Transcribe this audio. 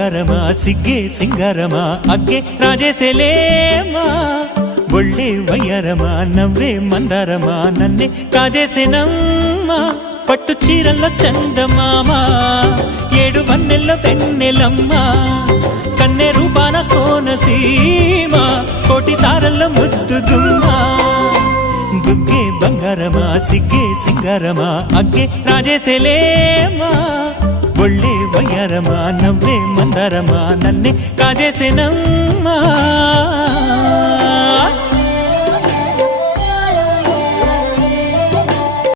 బంగారమా సిగ్గే సింగారమా అగ్గే రాజేసేలేమా ఒళ్ళే వయ్యారమా నవ్వే మందారమా నన్నే కాజేసేనమ్మా పట్టు చీరల్లో చందమామా ఏడు వన్నెల్లో వెన్నెలమ్మా కన్నె రూపాన కోనసీమ కోటి తారల్లో ముద్దుగుమ్మా బుగ్గే బంగారమా సిగ్గే సింగారమా అగ్గే రాజేసేలేమా ఒళ్ళే వయ్యారమా నవ్వే మందారమా నన్నే కాజేసేనమ్మా